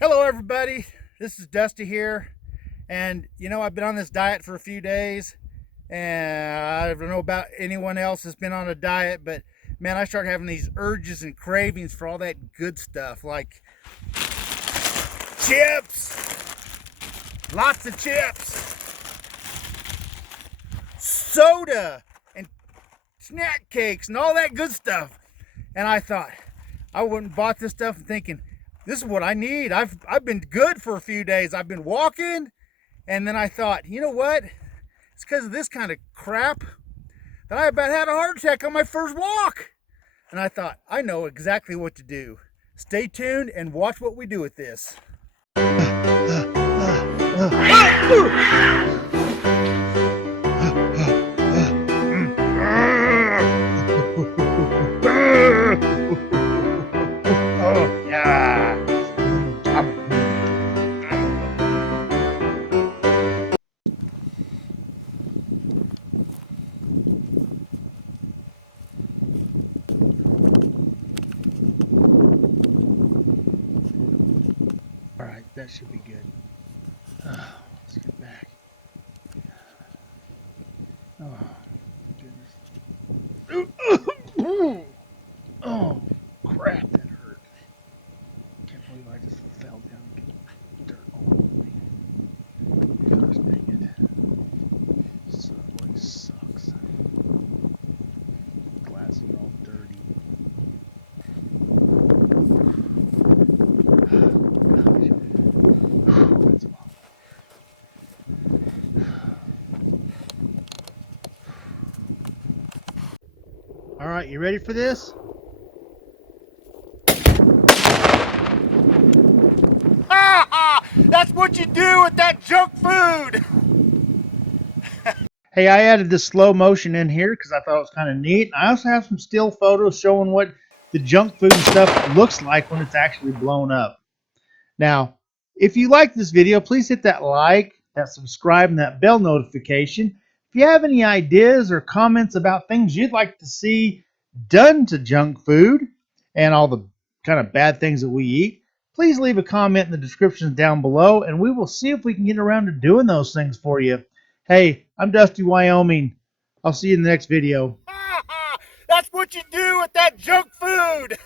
Hello everybody, this is Dusty here, and I've been on this diet for a few days, and I don't know about anyone else that's been on a diet, but man, I start having these urges and cravings for all that good stuff like chips, lots of chips, soda, and snack cakes and all that good stuff. And I thought I wouldn't bought this stuff and thinking this is what I need. I've been good for a few days. I've been walking. And then I thought, you know what? It's because of this kind of crap that I about had a heart attack on my first walk. And I thought, I know exactly what to do. Stay tuned and watch what we do with this. Oh, yeah. All right, that should be good. Let's get back. Oh, goodness. Oh, crap, that hurt. Can't believe I just fell down and get dirt all over me. Gosh dang it. Subway sucks. Glasses are all dirty. Gosh. That's a lot. All right, you ready for this? That's what you do with that junk food. Hey, I added the slow motion in here because I thought it was kind of neat. I also have some still photos showing what the junk food and stuff looks like when it's actually blown up. Now, if you like this video, please hit that like, that subscribe, and that bell notification. If you have any ideas or comments about things you'd like to see done to junk food and all the kind of bad things that we eat, please leave a comment in the description down below, and we will see if we can get around to doing those things for you. Hey, I'm Dusty, Wyoming. I'll see you in the next video. That's what you do with that junk food.